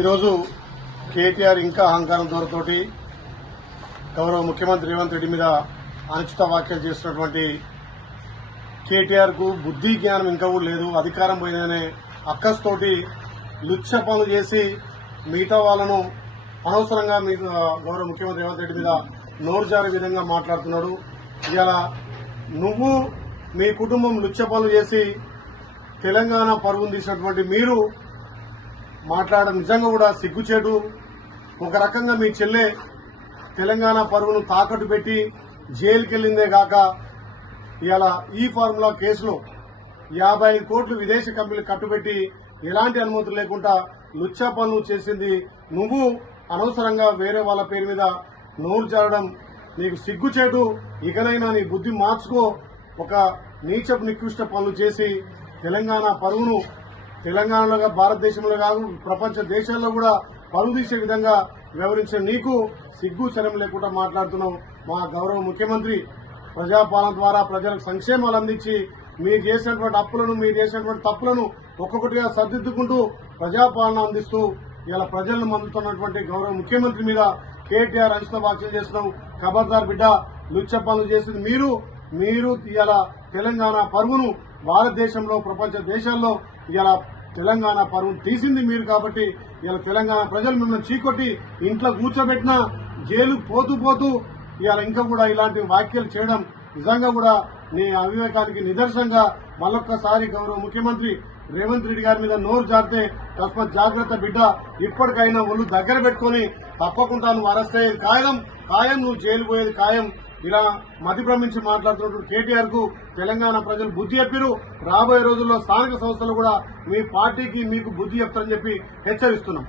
ఈరోజు కేటీఆర్ ఇంకా అహంకారం దూరతోటి గౌరవ ముఖ్యమంత్రి రేవంత్ రెడ్డి మీద అనుచిత వ్యాఖ్యలు చేస్తున్నటువంటి కేటీఆర్ కు బుద్ధి జ్ఞానం ఇంకా కూడా లేదు. అధికారం పోయిందనే అక్కస్తోటి లుచ్చ పనులు చేసి మిగతా వాళ్ళను అనవసరంగా గౌరవ ముఖ్యమంత్రి రేవంత్ రెడ్డి మీద నోరు జారే విధంగా మాట్లాడుతున్నాడు. ఇవాళ నువ్వు మీ కుటుంబం లుచ్చ పనులు చేసి తెలంగాణ పరువును తీసినటువంటి మీరు మాట్లాడడం నిజంగా కూడా సిగ్గుచేటు. ఒక రకంగా మీ చెల్లె తెలంగాణ పరువును తాకట్టు పెట్టి జైలుకి వెళ్లిందే గాక ఇవాళ ఈ ఫార్ములా కేసులో 55 కోట్లు విదేశీ కంపెనీలు కట్టుబెట్టి ఎలాంటి అనుమతులు లేకుండా లుచ్చా పనులు చేసింది నువ్వు. అనవసరంగా వేరే వాళ్ళ పేరు మీద నోరు జారడం నీకు సిగ్గుచేటు. ఇకనైనా నీ బుద్ధి మార్చుకో. ఒక నీచపు నికృష్ట పనులు చేసి తెలంగాణ పరువును తెలంగాణలో భారతదేశంలో కాదు ప్రపంచ దేశాల్లో కూడా పరువు తీసే విధంగా వ్యవహరించిన నీకు సిగ్గు శరం లేకుండా మాట్లాడుతున్నావు. మా గౌరవ ముఖ్యమంత్రి ప్రజాపాలన ద్వారా ప్రజలకు సంక్షేమాలు అందించి మీరు చేసినటువంటి అప్పులను మీరు చేసినటువంటి తప్పులను ఒక్కొక్కటిగా సర్దిద్దుకుంటూ ప్రజాపాలన అందిస్తూ ఇలా ప్రజలను మందుతున్నటువంటి గౌరవ ముఖ్యమంత్రి మీద కేటీఆర్ అనుచిత వ్యాఖ్యలు చేస్తున్నావు. ఖబర్దార్ బిడ్డ, లుచ్చ పనులు చేసింది మీరు ఇలా తెలంగాణ పరువును భారతదేశంలో ప్రపంచ దేశాల్లో ఇలా తెలంగాణ పరువును తీసింది మీరు. కాబట్టి ఇలా తెలంగాణ ప్రజలు మిమ్మల్ని చీకొట్టి ఇంట్లో కూర్చోబెట్టినా జైలు పోతూ ఇలా ఇంకా కూడా ఇలాంటి వ్యాఖ్యలు చేయడం నిజంగా కూడా నీ అవివేకానికి నిదర్శనంగా మళ్ళొక్కసారి గౌరవ ముఖ్యమంత్రి రేవంత్ రెడ్డి గారి మీద నోరు జారితే తస్మత్ జాగ్రత్త బిడ్డ. ఇప్పటికైనా ఒళ్ళు దగ్గర పెట్టుకుని తప్పకుండా నువ్వు అరెస్ట్ అయ్యేది ఖాయం, నువ్వు జైలు పోయేది ఖాయం. ఇలా మతిభ్రమించి మాట్లాడుతున్నటువంటి కేటీఆర్ కు తెలంగాణ ప్రజలు బుద్ధి చెప్పారు. రాబోయే రోజుల్లో స్థానిక సంస్థలు కూడా మీ పార్టీకి మీకు బుద్ధి చెప్తారని చెప్పి హెచ్చరిస్తున్నాం.